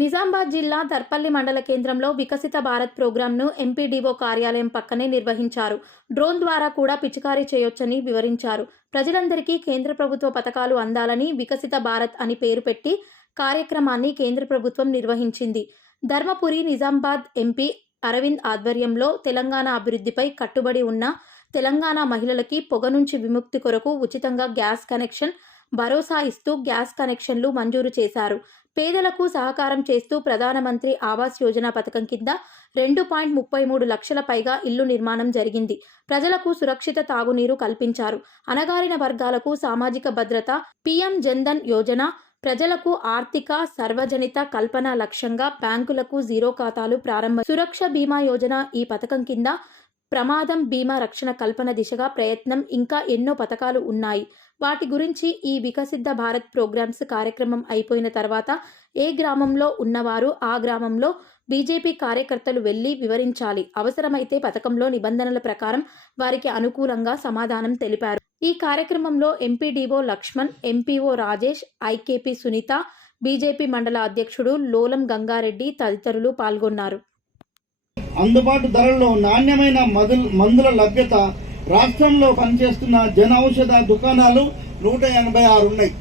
నిజామాబాద్ జిల్లా దర్పల్లి మండల కేంద్రంలో వికసిత భారత్ ప్రోగ్రాంను ఎంపీడీఓ కార్యాలయం పక్కనే నిర్వహించారు. డ్రోన్ ద్వారా కూడా పిచికారీ చేయొచ్చని వివరించారు. ప్రజలందరికీ కేంద్ర ప్రభుత్వ పథకాలు అందాలని వికసిత భారత్ అని పేరు పెట్టి కార్యక్రమాన్ని కేంద్ర ప్రభుత్వం నిర్వహించింది. ధర్మపురి నిజామాబాద్ ఎంపీ అరవింద్ ఆధ్వర్యంలో తెలంగాణ అభివృద్ధిపై కట్టుబడి ఉన్న తెలంగాణ మహిళలకి పొగ నుంచి విముక్తి కొరకు ఉచితంగా గ్యాస్ కనెక్షన్ భరోసా ఇస్తూ గ్యాస్ కనెక్షన్లు మంజూరు చేశారు. పేదలకు సహకారం చేస్తూ ప్రధానమంత్రి ఆవాస్ యోజన పథకం కింద 2.33 లక్షల పైగా ఇల్లు నిర్మాణం జరిగింది. ప్రజలకు సురక్షిత తాగునీరు కల్పించారు. అణగారిన వర్గాలకు సామాజిక భద్రత, పీఎం జన్ధన్ యోజన, ప్రజలకు ఆర్థిక సర్వజనిత కల్పన లక్ష్యంగా బ్యాంకులకు జీరో ఖాతాలు ప్రారంభం. సురక్ష బీమా యోజన ఈ పథకం కింద ప్రమాదం బీమా రక్షణ కల్పన దిశగా ప్రయత్నం, ఇంకా ఎన్నో పథకాలు ఉన్నాయి. వాటి గురించి ఈ వికసిత భారత్ ప్రోగ్రామ్స్ కార్యక్రమం అయిపోయిన తర్వాత ఏ గ్రామంలో ఉన్నవారు ఆ గ్రామంలో బీజేపీ కార్యకర్తలు వెళ్లి వివరించాలి. అవసరమైతే పథకంలో నిబంధనల ప్రకారం వారికి అనుకూలంగా సమాధానం తెలిపారు. ఈ కార్యక్రమంలో MPDO Laxman, MPO Rajesh, IKP Sunitha, BJP మండల అధ్యక్షుడు లోలం గంగారెడ్డి తదితరులు పాల్గొన్నారు. అందుబాటు ధరల్లో నాణ్యమైన మందుల లభ్యత రాష్ట్రంలో పనిచేస్తున్న జన ఔషధ దుకాణాలు 186 ఉన్నాయి.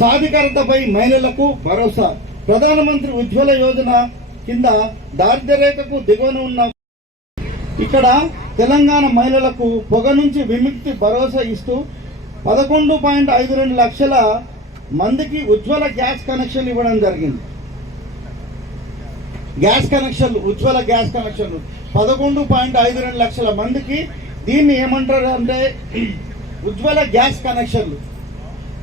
సాధికారతపై మహిళలకు భరోసా. ప్రధానమంత్రి ఉజ్వల యోజన కింద దారిద్ర్యరేఖకు దిగువన ఉన్న ఇక్కడ తెలంగాణ మహిళలకు పొగ నుంచి విముక్తి భరోసా ఇస్తూ 11.52 లక్షల మందికి ఉజ్వల గ్యాస్ కనెక్షన్ ఇవ్వడం జరిగింది. గ్యాస్ కనెక్షన్లు, ఉజ్వల గ్యాస్ కనెక్షన్లు 11.52 లక్షల మందికి. దీన్ని ఏమంటారు అంటే ఉజ్వల గ్యాస్ కనెక్షన్లు.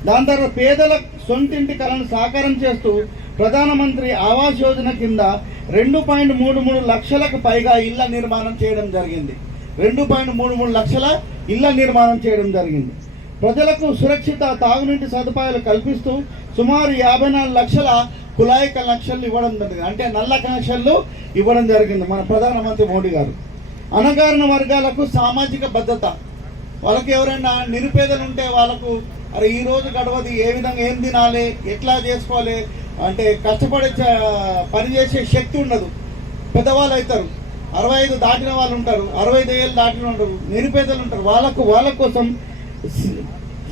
దాని తర్వాత పేదల సొంతింటి కలను సాకారం చేస్తూ ప్రధానమంత్రి ఆవాస్ యోజన కింద 2.33 లక్షలకు పైగా ఇళ్ల నిర్మాణం చేయడం జరిగింది. 2.33 లక్షల ఇళ్ల నిర్మాణం చేయడం జరిగింది. ప్రజలకు సురక్షిత తాగునీటి సదుపాయాలు కల్పిస్తూ సుమారు 54 లక్షల కుళాయి కనెక్షన్లు ఇవ్వడం జరిగింది. అంటే నల్ల కనెక్షన్లు ఇవ్వడం జరిగింది మన ప్రధానమంత్రి మోడీ గారు. అణగారిన వర్గాలకు సామాజిక భద్రత. వాళ్ళకి ఎవరైనా నిరుపేదలు ఉంటే వాళ్ళకు అరే ఈ రోజు గడవది, ఏ విధంగా ఏం తినాలి, ఎట్లా చేసుకోవాలి అంటే కష్టపడే పని చేసే శక్తి ఉండదు. పెద్దవాళ్ళు అవుతారు, 65 దాటిన వాళ్ళు ఉంటారు, 65 ఏళ్ళు దాటిన ఉంటారు, నిరుపేదలు ఉంటారు. వాళ్ళ కోసం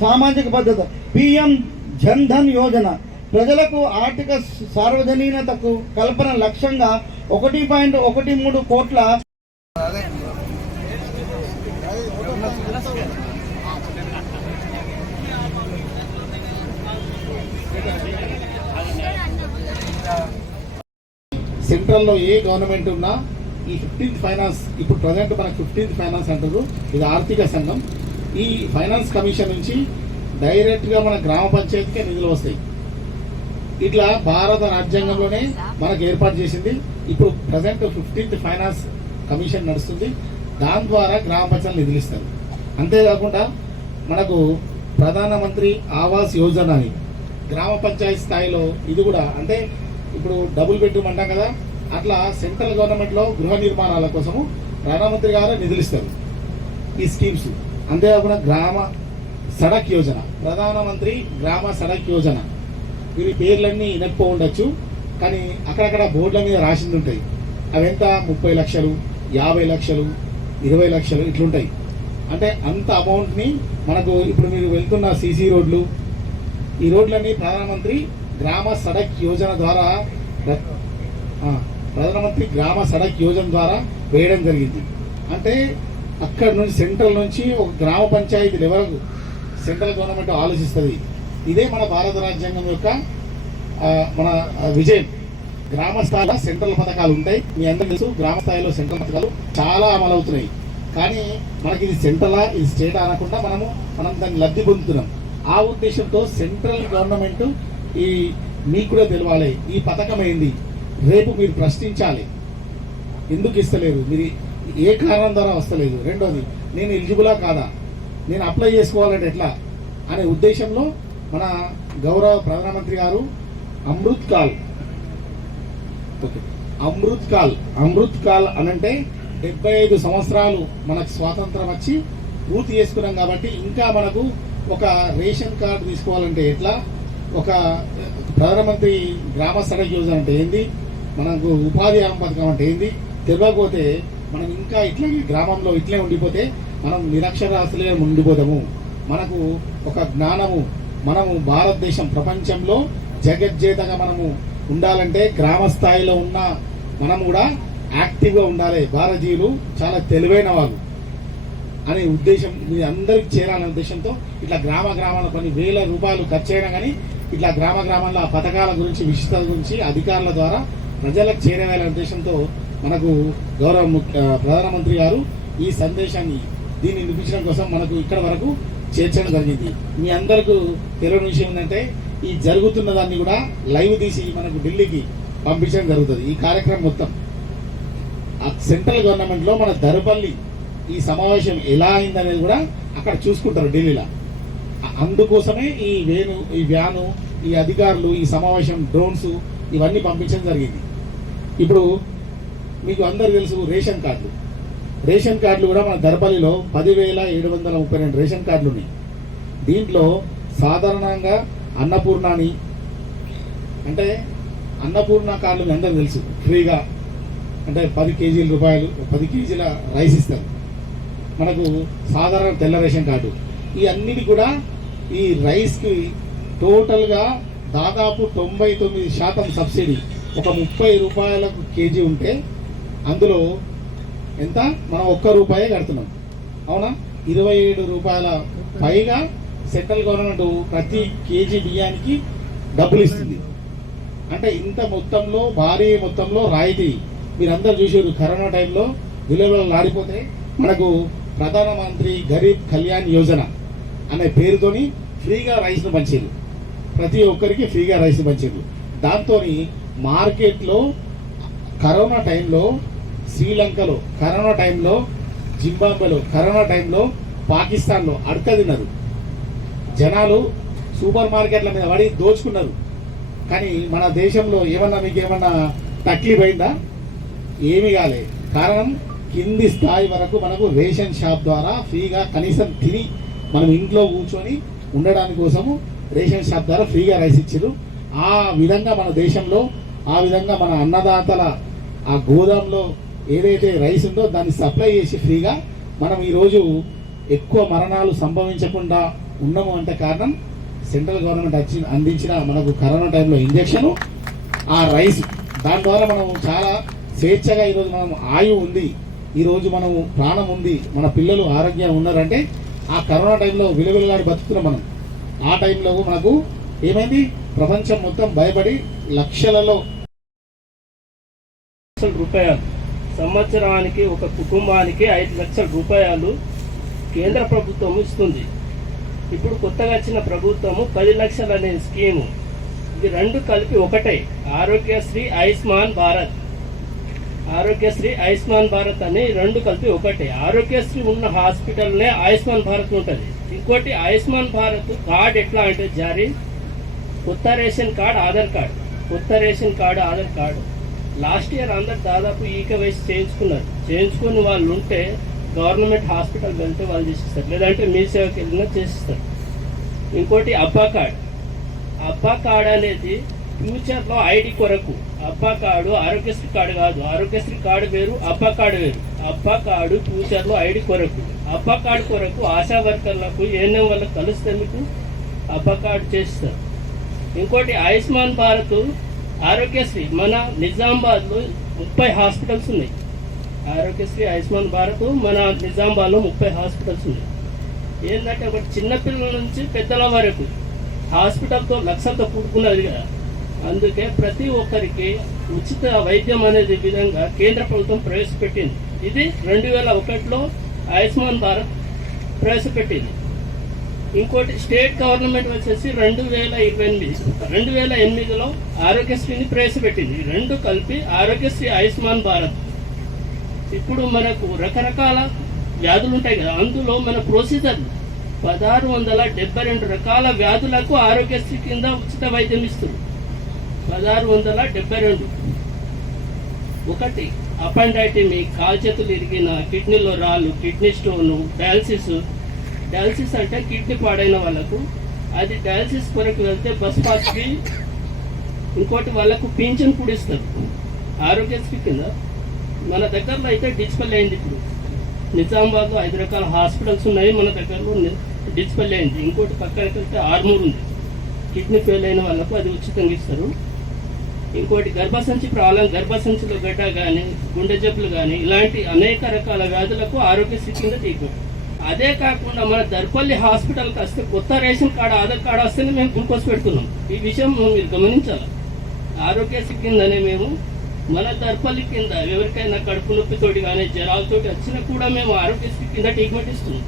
సామాజిక భద్రత. పీఎం జన్ధన్ యోజన ప్రజలకు ఆర్థిక సార్వజనీనతకు కల్పన లక్ష్యంగా 1.13 కోట్ల సెంట్రల్లో ఏ గవర్నమెంట్ ఉన్నా ఈ 15th ఫైనాన్స్, ఇప్పుడు ప్రజెంట్ మనకు 15th ఫైనాన్స్ అంటారు, ఇది ఆర్థిక సంఘం. ఈ ఫైనాన్స్ కమిషన్ నుంచి డైరెక్ట్గా మన గ్రామ పంచాయతీకే నిధులు వస్తాయి. ఇట్లా భారత రాజ్యాంగంలోనే మనకు ఏర్పాటు చేసింది. ఇప్పుడు ప్రజెంట్ 15th ఫైనాన్స్ కమిషన్ నడుస్తుంది. దాని ద్వారా గ్రామ పంచాయతీలు నిధులు ఇస్తారు. అంతేకాకుండా మనకు ప్రధానమంత్రి ఆవాస్ యోజన అని గ్రామ పంచాయతీ స్థాయిలో ఇది కూడా, అంటే ఇప్పుడు డబుల్ బెడ్రూమ్ అంటాం కదా, అట్లా సెంట్రల్ గవర్నమెంట్లో గృహ నిర్మాణాల కోసము ప్రధానమంత్రి గారు నిధులు ఇస్తారు ఈ స్కీమ్స్. అంతేకాకుండా గ్రామ సడక్ యోజన, ప్రధానమంత్రి గ్రామ సడక్ యోజన, వీరి పేర్లన్నీ వినకపో ఉండొచ్చు, కానీ అక్కడక్కడ బోర్డుల మీద రాసింది ఉంటాయి. అవి ఎంత 30 లక్షలు, 50 లక్షలు, 20 లక్షలు ఇట్లుంటాయి. అంటే అంత అమౌంట్ని మనకు ఇప్పుడు మీరు వెళ్తున్న సీసీ రోడ్లు, ఈ రోడ్లన్నీ ప్రధానమంత్రి గ్రామ సడక్ యోజన ద్వారా వేయడం జరిగింది. అంటే అక్కడ నుంచి సెంట్రల్ నుంచి ఒక గ్రామ పంచాయతీ లెవెల్ సెంట్రల్ గవర్నమెంట్ ఆలోచిస్తుంది. ఇదే మన భారత రాజ్యాంగం యొక్క మన విజయం. గ్రామ స్థాయిలో సెంట్రల్ పథకాలు ఉంటాయి. మీ అందరికీ తెలుసు, గ్రామ స్థాయిలో సెంట్రల్ పథకాలు చాలా అమలవుతున్నాయి. కానీ మనకి ఇది సెంట్రలా ఇది స్టేటా అనకుండా మనం దాన్ని లబ్ధి పొందుతున్నాం. ఆ ఉద్దేశంతో సెంట్రల్ గవర్నమెంట్ మీకు కూడా తెలవాలి ఈ పథకం ఏంది. రేపు మీరు ప్రశ్నించాలి, ఎందుకు ఇస్తలేదు, మీరు ఏ కారణం ద్వారా వస్తలేదు, రెండోది నేను ఎలిజిబులా కాదా, నేను అప్లై చేసుకోవాలంటే ఎట్లా అనే ఉద్దేశంలో మన గౌరవ ప్రధానమంత్రి గారు అమృత్ కాల్ అనంటే 75 సంవత్సరాలు మనకు స్వాతంత్రం వచ్చి పూర్తి చేసుకున్నాం. కాబట్టి ఇంకా మనకు ఒక రేషన్ కార్డు తీసుకోవాలంటే ఎట్లా, ఒక ప్రధానమంత్రి గ్రామ సడక్ యోజన అంటే ఏంది, మనకు ఉపాధి హామీ పథకం అంటే ఏంది తెలియకపోతే మనం ఇంకా ఇట్లా గ్రామంలో ఇట్లే ఉండిపోతే మనం నిరక్షరాస్యులుగా ఉండిపోతాము. మనకు ఒక జ్ఞానము, మనము భారతదేశం ప్రపంచంలో జగజ్జేతగా మనము ఉండాలంటే గ్రామ స్థాయిలో ఉన్న మనం కూడా యాక్టివ్గా ఉండాలి. భారతీయులు చాలా తెలివైన వాళ్ళు అనే ఉద్దేశం మీ అందరికి చేరాలనే ఉద్దేశంతో ఇట్లా గ్రామాల కొన్ని వేల రూపాయలు ఖర్చు అయినా కానీ ఇట్లా గ్రామాల్లో ఆ పథకాల గురించి విశిష్టత గురించి అధికారుల ద్వారా ప్రజలకు చేరవేయాలనే ఉద్దేశంతో మనకు గౌరవ ప్రధానమంత్రి గారు ఈ సందేశాన్ని దీన్ని నిలిపించడం కోసం మనకు ఇక్కడ వరకు చేర్చడం జరిగింది. మీ అందరికీ తెలియని విషయం ఏంటంటే ఈ జరుగుతున్న దాన్ని కూడా లైవ్ తీసి మనకు ఢిల్లీకి పంపించడం జరుగుతుంది. ఈ కార్యక్రమం మొత్తం సెంట్రల్ గవర్నమెంట్లో మన దరుపల్లి ఈ సమావేశం ఎలా అయిందనేది కూడా అక్కడ చూసుకుంటారు ఢిల్లీలో. అందుకోసమే ఈ వ్యాను ఈ అధికారులు ఈ సమావేశం డ్రోన్స్ ఇవన్నీ పంపించడం జరిగింది. ఇప్పుడు మీకు అందరు తెలుసు రేషన్ కార్డులు కూడా మన దర్పల్లిలో 10,732 రేషన్ కార్డులు ఉన్నాయి. దీంట్లో సాధారణంగా అన్నపూర్ణాని అంటే అన్నపూర్ణ కార్డులు మీ అందరూ తెలుసు, ఫ్రీగా అంటే 10 కేజీల రూపాయలు 10 కేజీల రైస్ ఇస్తారు. మనకు సాధారణ తెల్ల రేషన్ కార్డు ఈ అన్నిటి కూడా ఈ రైస్కి టోటల్గా దాదాపు 99% సబ్సిడీ. ఒక 30 రూపాయలకు కేజీ ఉంటే అందులో ఎంత మనం 1 రూపాయే కడుతున్నాం, అవునా? 27 రూపాయల పైగా సెంట్రల్ గవర్నమెంట్ ప్రతి కేజీ బియ్యానికి డబ్బులు ఇస్తుంది. అంటే ఇంత మొత్తంలో భారీ మొత్తంలో రాయితీ మీరందరూ చూసారు. కరోనా టైంలో విలువలు ఆడిపోతే మనకు ప్రధానమంత్రి గరీబ్ కళ్యాణ్ యోజన అనే పేరుతోని ఫ్రీగా రైస్ను పంచారు. ప్రతి ఒక్కరికి ఫ్రీగా రైస్ పంచారు. దాంతో మార్కెట్లో కరోనా టైంలో శ్రీలంకలో కరోనా టైంలో జింబాబ్వేలో కరోనా టైంలో పాకిస్తాన్లో అడక తిన్నారు జనాలు. సూపర్ మార్కెట్ల మీద పడి దోచుకున్నారు. కానీ మన దేశంలో మీకేమన్నా తక్లీఫ్ అయిందా? ఏమీ కాలే. కారణం కింది స్థాయి వరకు మనకు రేషన్ షాప్ ద్వారా ఫ్రీగా కనీసం తిని మనం ఇంట్లో కూర్చొని ఉండడానికి కోసము రేషన్ షాప్ ద్వారా ఫ్రీగా రైస్ ఇచ్చారు. ఆ విధంగా మన దేశంలో ఆ విధంగా మన అన్నదాతల ఆ గోదాంలో ఏదైతే రైస్ ఉందో దాన్ని సప్లై చేసి ఫ్రీగా మనం ఈరోజు ఎక్కువ మరణాలు సంభవించకుండా ఉన్నాము అంటే కారణం సెంట్రల్ గవర్నమెంట్ అందించిన మనకు కరోనా టైంలో ఇంజక్షను, ఆ రైస్. దాని ద్వారా మనం చాలా స్వేచ్ఛగా ఈరోజు మనం ఆయువు ఉంది, ఈరోజు మనము ప్రాణం ఉంది, మన పిల్లలు ఆరోగ్యంగా ఉన్నారంటే ఆ కరోనా టైంలో విలువలాడి బతుకుతున్నాం మనం. ఆ టైంలో మనకు ఏమైంది, ప్రపంచం మొత్తం భయపడి లక్షలలో రూపాయలు సంవత్సరానికి ఒక కుటుంబానికి 5 లక్షల రూపాయలు కేంద్ర ప్రభుత్వం ఇస్తుంది. ఇప్పుడు కొత్తగా వచ్చిన ప్రభుత్వము 10 లక్షలు అనే స్కీము. ఇది రెండు కలిపి ఒకటే. ఆరోగ్యశ్రీ ఆయుష్మాన్ భారత్ అని రెండు కలిపి ఒకటే. ఆరోగ్యశ్రీ ఉన్న హాస్పిటల్నే ఆయుష్మాన్ భారత్ ఉంటుంది. ఇంకోటి ఆయుష్మాన్ భారత్ కార్డ్ ఎట్లా అంటే జారీ కొత్త ration card Aadhaar card last year అందరు దాదాపు ఈకేవైసీ చేయించుకుని వాళ్ళు ఉంటే గవర్నమెంట్ హాస్పిటల్ వెళ్తే వాళ్ళు చేసిస్తారు, లేదంటే మీ సేవకి వెళ్ళినా చేసిస్తారు. ఇంకోటి అబ్బా కార్డ్ అనేది ఫ్యూచర్లో ఐడి కొరకు. అబ్బా కార్డు ఆరోగ్యశ్రీ కార్డు కాదు, ఆరోగ్యశ్రీ కార్డు వేరు, అబ్బా కార్డు వేరు. అబ్బా కార్డు ఫ్యూచర్లో ఐడి కొరకు. అబ్బా కార్డు కొరకు ఆశా వర్కర్లకు ఏఎన్ఎం వాళ్ళకు కలిస్తే మీకు అబ్బా కార్డు చేస్తారు. ఇంకోటి ఆయుష్మాన్ భారత్ ఆరోగ్యశ్రీ మన నిజామాబాద్లో 30 హాస్పిటల్స్ ఉన్నాయి. ఆరోగ్యశ్రీ ఆయుష్మాన్ భారత్ మన నిజామాబాద్లో 30 హాస్పిటల్స్ ఉన్నాయి. ఏంటంటే ఒకటి చిన్నపిల్లల నుంచి పెద్దల వరకు హాస్పిటల్తో లక్షలతో కూడుకున్నది కదా. అందుకే ప్రతి ఒక్కరికి ఉచిత వైద్యం అనేది విధంగా కేంద్ర ప్రభుత్వం ప్రవేశపెట్టింది. ఇది 2001లో ఆయుష్మాన్ భారత్ ప్రవేశపెట్టింది. ఇంకోటి స్టేట్ గవర్నమెంట్ వచ్చేసి 2008లో ఆరోగ్యశ్రీని ప్రవేశపెట్టింది. రెండు కలిపి ఆరోగ్యశ్రీ ఆయుష్మాన్ భారత్. ఇప్పుడు మనకు రకరకాల వ్యాధులు ఉంటాయి కదా, అందులో మన ప్రొసీజర్లు 1672 రకాల వ్యాధులకు ఆరోగ్యశ్రీ కింద ఉచిత వైద్యం ఇస్తుంది. 1672. ఒకటి అపెండైటిమీ, కాలు చేతులు ఇరిగిన, కిడ్నీలో రాళ్ళు, కిడ్నీ స్టోను, డయాలసిస్ అంటే కిడ్నీ పాడైన వాళ్ళకు. అది డయాలసిస్ కొరకు వెళ్తే బస్ పాస్కి ఇంకోటి వాళ్ళకు పింఛన్ కూడా ఇస్తారు ఆరోగ్యశ్రీ కింద. మన దగ్గరలో అయితే డిజిటల్ అయింది. ఇప్పుడు నిజామాబాద్లో 5 రకాల హాస్పిటల్స్ ఉన్నాయి, మన దగ్గరలో డిజిటల్ అయింది. ఇంకోటి పక్కనకి వెళ్తే ఆర్మూర్ ఉంది, కిడ్నీ ఫెయిల్ అయిన వాళ్ళకు అది ఉచితంగా ఇస్తారు. ఇంకోటి గర్భసంచి ప్రాబ్లం, గర్భసంచిలో గడ్డ కానీ గుండె జబ్బులు కానీ ఇలాంటి అనేక రకాల వ్యాధులకు ఆరోగ్యశ్రీ కింద ట్రీట్మెంట్. అదే కాకుండా మన దర్పల్లి హాస్పిటల్కి వస్తే కొత్త రేషన్ కార్డు ఆధార్ కార్డు వస్తేనే మేము గ్లూకోజ్ పెడుతున్నాం. ఈ విషయం మీరు గమనించాలి. ఆరోగ్యశ్రీ కిందనే మేము మన దర్పల్లి కింద ఎవరికైనా కడుపు నొప్పితోటి కానీ జ్వరాలతోటి వచ్చినా కూడా మేము ఆరోగ్యశ్రీ కింద ట్రీట్మెంట్ ఇస్తున్నాం.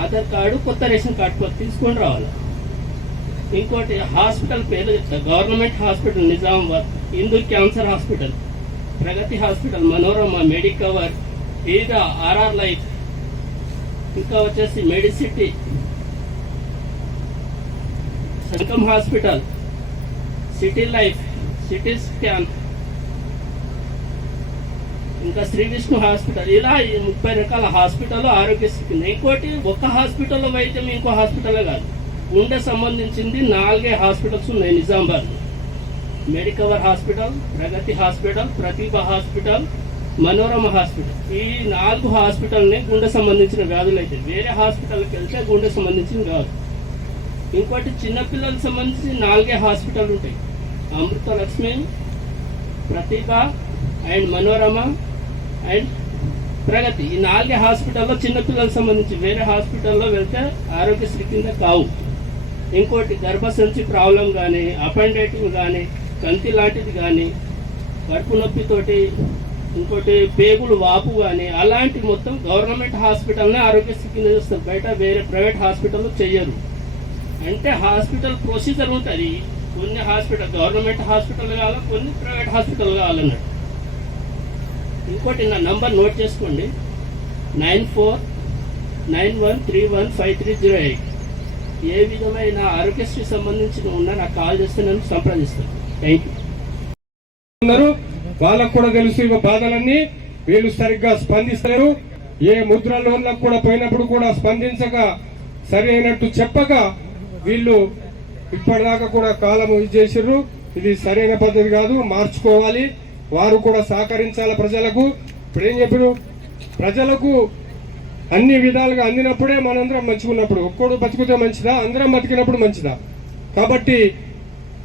ఆధార్ కార్డు కొత్త రేషన్ కార్డు తీసుకొని రావాలి. ఇంకోటి హాస్పిటల్ పేరు చెప్తా. Government hospital Nizamabad, Hindu cancer hospital, Pragathi hospital, Manorama, Medicover, ఈదా, ఆర్ఆర్ లైఫ్, ఇంకా వచ్చేసి మెడిసిటీ, సంకం hospital, city life, city scan, ఇంకా శ్రీ విష్ణు హాస్పిటల్. ఇలా 30 రకాల హాస్పిటల్ ఆరోగ్యశ్రీ కింద. ఇంకోటి ఒక హాస్పిటల్లో వైద్యం ఇంకో హాస్పిటల్లో కాదు, గుండె సంబంధించింది 4 హాస్పిటల్స్ ఉన్నాయి Nizamabad. Medicover hospital, Pragathi hospital, ప్రతిభ హాస్పిటల్, మనోరమ హాస్పిటల్. ఈ 4 హాస్పిటల్ని గుండె సంబంధించిన వ్యాధులు అయితే, వేరే హాస్పిటల్కి వెళ్తే గుండె సంబంధించిన కాదు. ఇంకోటి చిన్నపిల్లలకు సంబంధించి 4 హాస్పిటల్ ఉంటాయి. అమృత లక్ష్మి, ప్రతిభ అండ్ మనోరమ అండ్ ప్రగతి. ఈ 4 హాస్పిటల్లో చిన్నపిల్లలకు సంబంధించి వేరే హాస్పిటల్లో వెళ్తే ఆరోగ్యశ్రీ కింద కావు. ఇంకోటి గర్భసంచి ప్రాబ్లం కానీ, అపెండైటిస్ కానీ, కంతి లాంటిది కానీ, కడుపు నొప్పితోటి, ఇంకోటి పేగులు వాపు కానీ అలాంటి మొత్తం గవర్నమెంట్ హాస్పిటల్నే ఆరోగ్యశ్రీ కింద చేస్తారు. బయట వేరే ప్రైవేట్ హాస్పిటల్లో చెయ్యరు. అంటే హాస్పిటల్ ప్రొసీజర్ ఉంటుంది. కొన్ని హాస్పిటల్ గవర్నమెంట్ హాస్పిటల్ కావాలి, కొన్ని ప్రైవేట్ హాస్పిటల్ కావాలన్నట్టు. ఇంకోటి నా నంబర్ నోట్ చేసుకోండి, 9491315308. ఏ విధమైన ఆరోగ్యశ్రీ సంబంధించిన ఉన్నా నాకు కాల్ చేస్తే నన్ను సంప్రదిస్తాను. Thank you. వాళ్ళకు కూడా తెలుసు ఇవి బాధలన్నీ. వీళ్ళు సరిగ్గా స్పందిస్తారు. ఏ ముద్ర లోన్లకు కూడా పోయినప్పుడు కూడా స్పందించక, సరి అయినట్టు చెప్పక వీళ్ళు ఇప్పటిదాకా కూడా కాలం చేసిర్రు. ఇది సరైన పద్ధతి కాదు, మార్చుకోవాలి. వారు కూడా సహకరించాలి ప్రజలకు. ఇప్పుడు ఏం చెప్పారు, ప్రజలకు అన్ని విధాలుగా అందినప్పుడే మనందరం మంచిగున్నప్పుడు. ఒక్కడు బతికితే మంచిదా, అందరం బతికినప్పుడు మంచిదా? కాబట్టి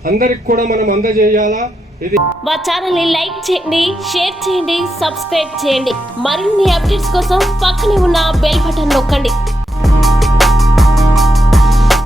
అందరికి కూడా మనం అందజేయాలా. ఇది మా ఛానల్ ని లైక్ చేయండి, షేర్ చేయండి, సబ్స్క్రైబ్ చేయండి. మరిన్ని అప్డేట్స్ కోసం పక్కనే ఉన్న బెల్ బటన్ నొక్కండి.